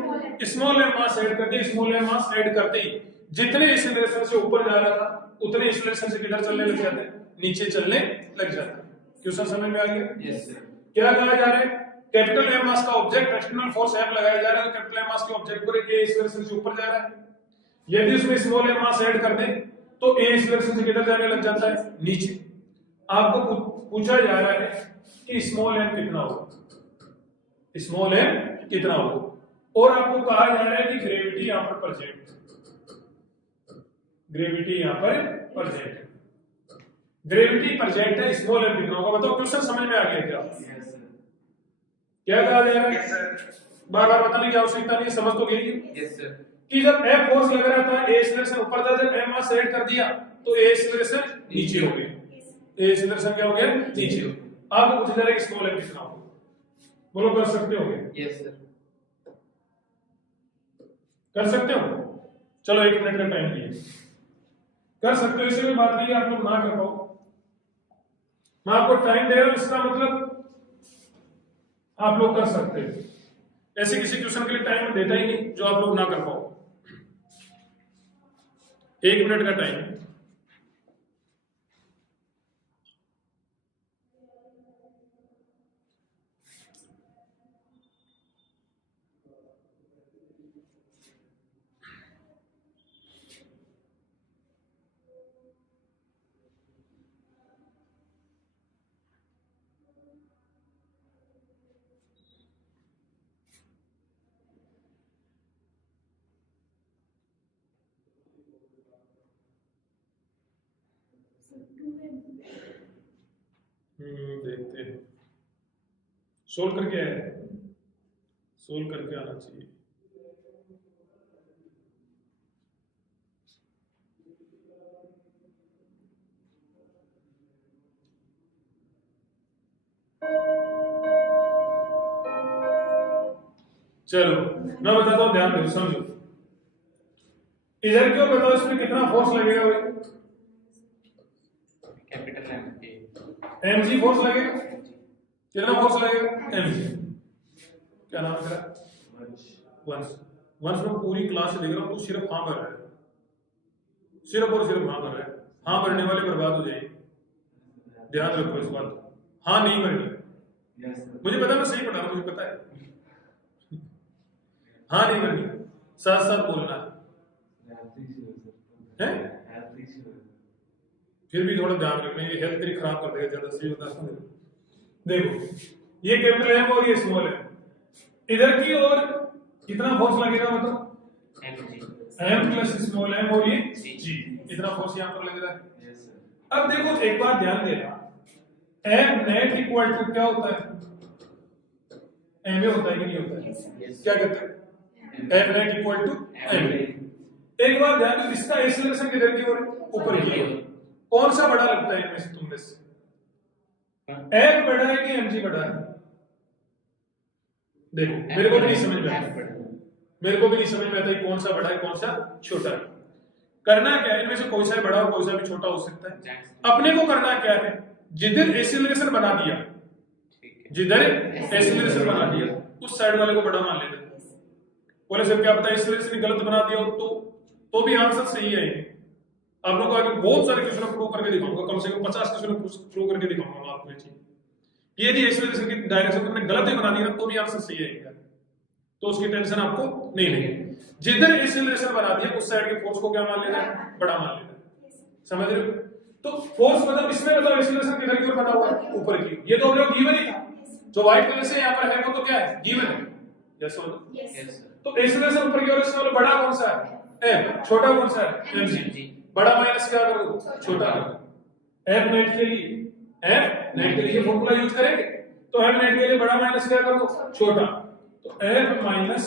स्मॉल एम मास ऐड कर दिया। स्मॉल एम मास ऐड करते ही जितने एक्सीलरेशन से ऊपर जा रहा था उतने एक्सीलरेशन से किधर चलने लग जाते, नीचे चलने लग जाते। क्वेश्चन समझ में आ गया, यस सर क्या कहा जा रहा है, कैपिटल एम मास का ऑब्जेक्ट एक्सटर्नल फोर्स एम लगाया जा रहा है, तो कैपिटल एम मास के ऑब्जेक्ट पर ए एक्सीलरेशन से ऊपर जा रहा है। यदि उसमें स्मॉल एम मास ऐड कर दें तो ए एक्सीलरेशन से किधर जाने लग जाता है, नीचे। आपको पूछा जा रहा है कि स्मॉल एम कितना होगा, स्मॉल एम कितना होगा, और आपको कहा जा रहा है कि ग्रेविटी यहां पर प्रेजेंट, ग्रेविटी यहां पर प्रेजेंट है, ग्रेविटी प्रेजेंट है, स्मॉल एम कितना होगा, बताओ। क्वेश्चन समझ में आ गया क्या, यस सर क्या कहा जा रहा है, yes sir बार बार बताने की आवश्यकता नहीं है, समझ तो गई है यस सर कि जब F फोर्स लग रहा था A एक्सीलरेशन ऊपर था, जब M मास ऐड कर दिया तो A एक्सीलरेशन नीचे हो गया, A एक्सीलरेशन क्या हो गया नीचे हो गया। आपको पूछा जा रहा है स्मॉल m कितना होगा, बोलो कर सकते हो क्या? Yes sir. कर सकते हो? चलो 1 मिनट का टाइम दिए, कर सकते हो, इससे कोई बात नहीं है आप लोग ना कर पाओ, मैं आपको टाइम दे रहा हूं, इसका मतलब आप लोग कर सकते हो। ऐसे किसी क्वेश्चन के लिए टाइम देता ही नहीं जो आप लोग ना कर पाओ। 1 मिनट का टाइम है। देखते हैं, सोल्व करके आए, सोल्व करके आना चाहिए। चलो मैं बताता हूं, ध्यान दो, समझो। इधर क्यों बताओ, इसमें कितना फोर्स लगेगा भाई? कैपिटल M पे mg फोर्स लगेगा, कितना फोर्स लगेगा? mg। क्या नाम है तेरा? वंश। वंश में पूरी क्लास देख रहा हूं, तू सिर्फ हाँ कर रहा है, सिर्फ और सिर्फ हाँ कर रहा है। हाँ करने वाले बर्बाद हो जाएंगे, ध्यान रखो इस बात को, हाँ नहीं करनी। मुझे पता है मैं सही पढ़ा रहा हूं, मुझे पता है, हाँ नहीं करनी, साथ साथ बोलना है, फिर भी थोड़ा ध्यान रखना, ये हेल्थ तेरी खराब कर देगा ज्यादा, सही बता रहा हूं। देखो ये कैपिटल M और ये स्मॉल m, इधर की ओर कितना फोर्स लगेगा मतलब? m प्लस स्मॉल m और ये g, इतना फोर्स यहाँ पर लग रहा है। अब देखो एक बात ध्यान देना, m नेट इक्वल टू क्या होता है? ma होता है कि नहीं होता है? क्या कहते हैं? m net equal to ma। एक बार ध्यान दो, इसका एक्सीलरेशन किधर की ओर है? ऊपर की ओर। कौन सा बड़ा लगता है इनमें से तुम में से? m बड़ा है कि mg बड़ा है? देखो मेरे को भी नहीं समझ में आता, मेरे को भी नहीं समझ में आता कौन सा बड़ा है कौन सा छोटा है। करना क्या है, इनमें से कोई सा बड़ा हो कोई सा भी छोटा हो सकता है। अपने को करना क्या है, जिधर एक्सीलरेशन बना दिया, जिधर एक्सीलरेशन बना दिया उस साइड वाले को बड़ा मान लेते हैं। बोले सर क्या पता एक्सीलरेशन गलत बना दिया हो तो भी आंसर सही है। आप लोगों को आगे बहुत सारे क्वेश्चन प्रूव करके दिखाऊंगा, कम से कम 50 क्वेश्चन प्रूव करके दिखाऊंगा मैं आपको ये चीज। यदि एक्सीलरेशन की डायरेक्शन तुमने गलत ही बना दी ना तो भी आंसर सही आएगा, तो उसकी टेंशन आपको नहीं लेनी। जिधर एक्सीलरेशन बना दिया उस साइड के फोर्स को क्या मान लेना है? बड़ा मान लेना है। समझ रहे हो? तो फोर्स मतलब इसमें मतलब एक्सीलरेशन किधर की ओर बना हुआ है? ऊपर की। ये तो हम लोग गिवन ही था, जो व्हाइट कलर से यहाँ पर है वो तो क्या है? गिवन है। यस और नो? तो एक्सीलरेशन ऊपर की ओर से बड़ा कौन सा है? m। छोटा कौन सा है? mg। बड़ा माइनस क्या कर दो? छोटा कर दो। f नेट के लिए, f नेट के लिए फॉर्मूला यूज करेंगे तो f नेट के लिए बड़ा माइनस क्या कर दो? छोटा। तो f माइनस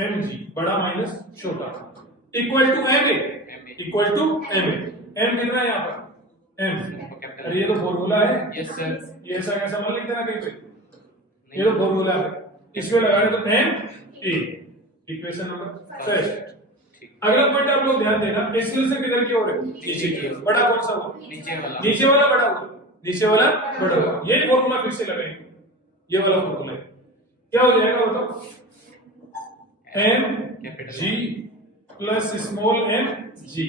mg बड़ा माइनस छोटा equal to ma, equal to ma। m कितना है यहाँ पर? m। अरे ये तो फॉर्मूला है। Yes sir. ये ऐसा कैसा मत लिख देना कहीं पे, ये तो फॉर्मूला है, इसमें लगा रहे तो ma। Equation number first. अगला पॉइंट आप लोग ध्यान देना, एक्सीलरेशन किधर की ओर है? नीचे की ओर। बड़ा कौन सा हुआ? नीचे वाला। नीचे वाला बड़ा हुआ, नीचे वाला बड़ा हुआ। ये फॉर्मूला फिर से लगाएंगे, ये वाला फॉर्मूला है, क्या हो जाएगा बताओ? m g plus small m g,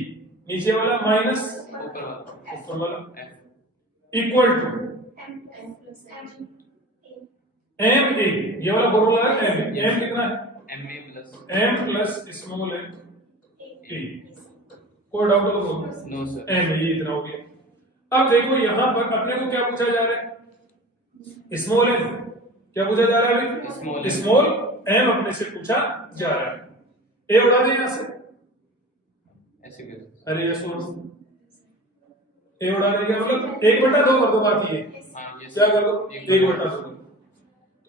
नीचे वाला माइनस ऊपर वाला इक्वल टू m a। ये वाला फॉर्मूला है m, m कितना है? m plus small m a। कोई डाउट हो तो बोलो। No sir. m ये इतना हो गया। अब देखो यहाँ पर अपने को क्या पूछा जा रहा है? Small m। क्या पूछा जा रहा है अभी? स्मॉल m अपने से पूछा जा रहा है। a उड़ा दे यहाँ से, ऐसे कैसे? अरे ये सोच, a उड़ा देगा मतलब 1/2 कर दो, बात ये हाँ ये क्या कर दो? 1/2।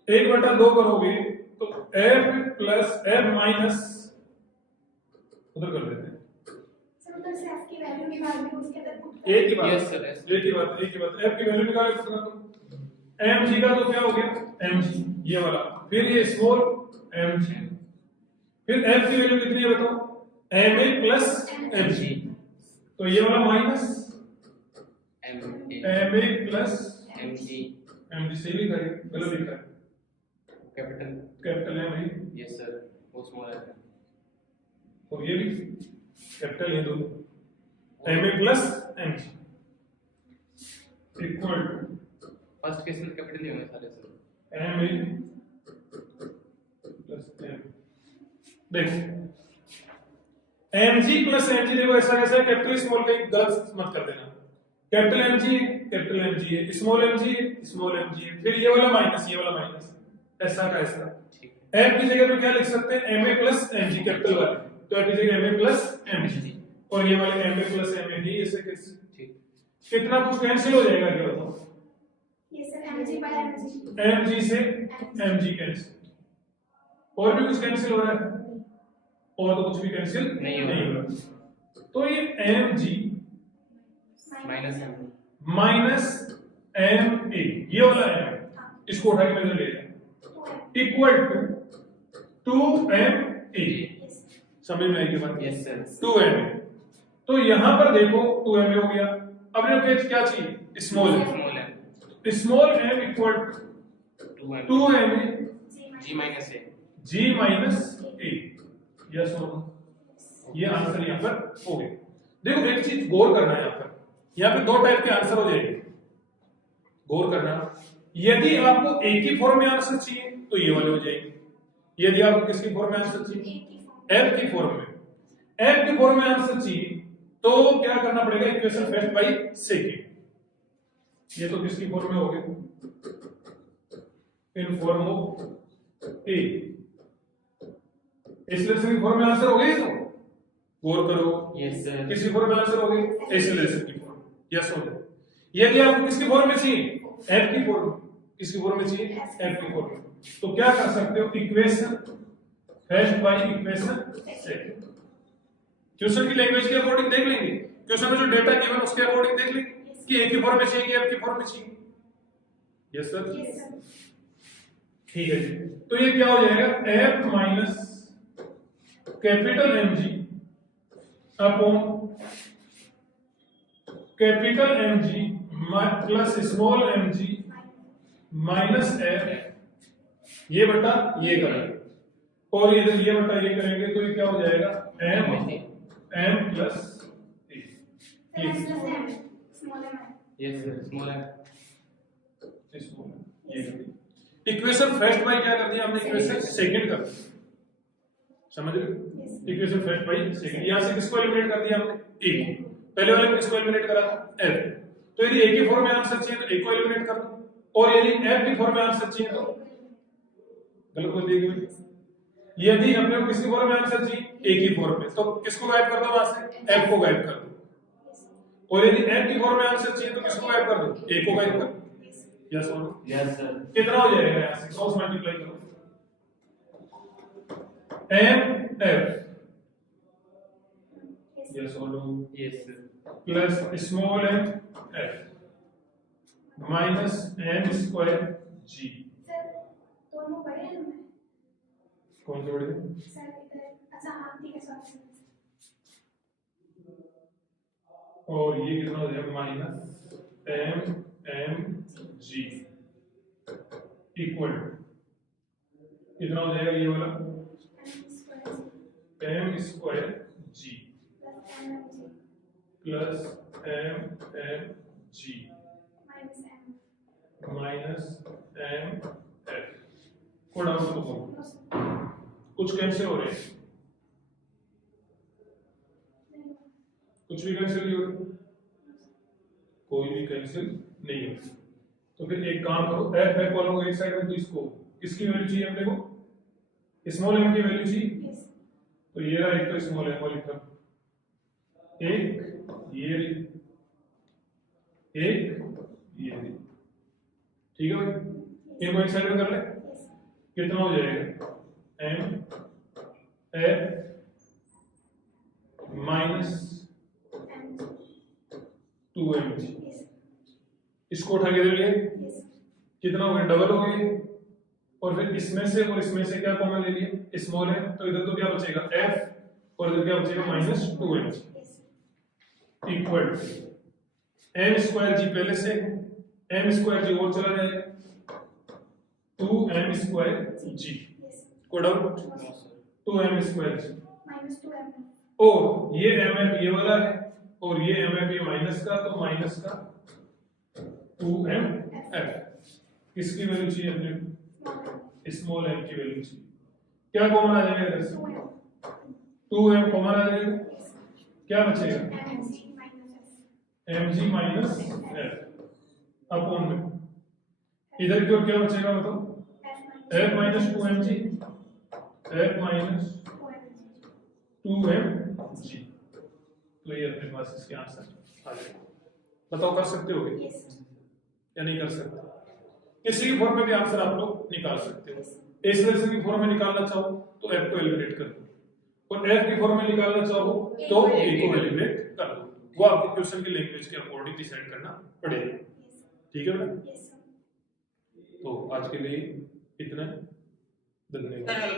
1/2 करोगे तो f प्लस f माइनस उधर कर देते हैं। सर उधर से f की वैल्यू निकाल के उसके अंदर पुट एक ही बात Yes, sir, yes. एक ही बात f की वैल्यू निकाल के पुट कर दो। mg का तो क्या हो गया mg ये वाला, फिर ये स्मॉल mg, फिर f की वैल्यू कितनी है बताओ ma प्लस mg, तो ये वाला माइनस ma प्लस mg से लिखा है गलत लिखा है कैपिटल M है Yes, sir. वो small है. और ये भी कैपिटल है दोनों, ma plus mg equal to First case में कैपिटल ही होंगे सारे सर. ma plus m। देखो mg प्लस mg, देखो ऐसा कैसा है, कैपिटल स्मॉल का गलत मत कर देना, कैपिटल mg है, स्मॉल mg है, फिर ये वाला माइनस ऐसा का ऐसा। ठीक है. f की जगह पे क्या लिख सकते हैं ma प्लस mg कैपिटल वाले, तो f की जगह ma प्लस mg और ये वाले ma प्लस ma भी ऐसे कैसे, ठीक. कितना कुछ कैंसिल हो जाएगा क्या बताओ, ये sir mg by mg mg से mg कैंसिल, और भी कुछ कैंसिल हो रहा है, और तो कुछ भी कैंसिल नहीं हो रहा। तो ये mg माइनस है. माइनस ma ये वाला m, इसको उठा के मेरे ले जाए इक्वल टू 2ma, समझ में आई की बात? Yes, sir. 2ma, तो यहां पर देखो 2ma हो गया, अब ये क्या चाहिए स्मॉल Small है. m equal to 2m. 2ma G minus A. g minus a, yes no, ये आंसर यहां पर हो गया। देखो एक चीज गौर करना है, यहां पे दो टाइप के आंसर हो जाएंगे, गौर करना, यदि आपको एक ही फॉर्म में आंसर चाहिए तो ये वाले हो जाएंगे, यदि आपको किसकी फॉर्म में आंसर चाहिए f की फॉर्म में आंसर चाहिए तो क्या करना पड़ेगा, इक्वेशन फर्स्ट बाय सेकंड, ये तो किसकी फॉर्म में हो गया, in form of a, acceleration की फॉर्म में आंसर हो गई, तो गौर करो Yes, sir. किसकी फॉर्म में आंसर हो गई, एक्सेलरेशन की फॉर्म, यस हो गया। यदि आपको किसकी फॉर्म में चाहिए, f की फॉर्म, किसकी फॉर्म में चाहिए, f की फॉर्म, तो क्या कर सकते हो, equation first by equation second, question की लैंग्वेज के अकॉर्डिंग देख लेंगे, क्वेश्चन में जो डेटा गिवन उसके अकॉर्डिंग देख लेंगे कि एक ही फॉर्म में चाहिए, f की फॉर्म में चाहिए, यस सर, ठीक है जी। तो ये क्या हो जाएगा, f minus capital mg upon capital mg plus small mg minus f, ये बटा ये करेंगे, और ये बटा ये करेंगे, तो ये क्या हो जाएगा m plus a, Yes, sir. Small है. इक्वेशन फर्स्ट बाय क्या कर दिया हमने, इक्वेशन सेकंड कर दिया, समझ रहे, इक्वेशन फर्स्ट बाय सेकंड, यहां से किसको एलिमिनेट कर दिया हमने, a को, पहले वाले में किसको एलिमिनेट करा था, f, तो यदि a की फॉर्म में आंसर चाहिए तो a को एलिमिनेट कर दो, और यदि f की फॉर्म में आंसर चाहिए तो गलत बोल दिया, यदि हमने को किसकी फॉर्म में आंसर चाहिए, a की फॉर्म में, तो किसको गायब कर दो वहां से, f को गायब कर दो, और यदि f की फॉर्म में आंसर चाहिए तो किसको गायब कर दो, a को गायब कर दो, यस और नो, Yes, sir. कितना हो जाएगा यहां से, क्रॉस मल्टीप्लाई करो, m f, यस और no, Yes, sir. Plus small m f minus m square g, sir दोनों बड़े हैं ना कौन से बड़े, सर इधर, अच्छा आप ठीक है सॉरी, और ये कितना हो जाएगा, माइनस m g इक्वल कितना हो जाएगा, ये वाला m square g plus m g minus m f, को डाउन करो, कुछ कैंसिल हो रहे हैं, कुछ भी कैंसिल नहीं हो रहा, कोई भी कैंसिल नहीं हो, तो फिर एक काम करो, f f वालों को एक साइड में, तो इसको किसकी वैल्यू चाहिए हमने को, स्मॉल m की वैल्यू चाहिए, तो ये रहा एक तो स्मॉल m वाली तरफ, एक ये ठीक है भाई, इनको एक साइड में कर ले, कितना हो जाएगा, m f minus mg 2mg। yes इसको उठा के इधर लिए yes कितना हो गया, डबल हो गया। और फिर इसमें से और इसमें से क्या कॉमन ले लिया, स्मॉल है, तो इधर तो क्या बचेगा f और इधर क्या बचेगा minus 2mg yes equal m square G पहले से है, m स्क्वायर जी और चला जाएगा 2m स्क्वायर जी। yes कोई doubt? No sir 2m square G. minus 2m और ये mf ये वाला है और ये mf ये माइनस का, तो माइनस का 2mf। किसकी वैल्यू चाहिए अपने को? स्मॉल m की वैल्यू चाहिए। क्या कॉमन आ जाएगा इधर से? 2m कॉमन आ जाएगा, क्या बचेगा mg माइनस f अपॉन में इधर की ओर क्या बचेगा बताओ, f minus 2mg, f minus 2mg। तो ये अपने पास इसके आंसर आ जाएगा। बताओ कर सकते हो या नहीं कर सकते? किसी भी फॉर्म में भी आंसर आप लोग निकाल सकते हो। इस वजह की फॉर्म में निकालना चाहो तो f को एलिमिनेट कर दो और f की फॉर्म में निकालना चाहो तो a को एलिमिनेट कर दो। वो आपको क्वेश्चन की लैंग्वेज के अकॉर्डिंग डिसाइड करना पड़ेगा। ठीक है बेटा? तो आज के लिए इतना ही। धन्यवाद।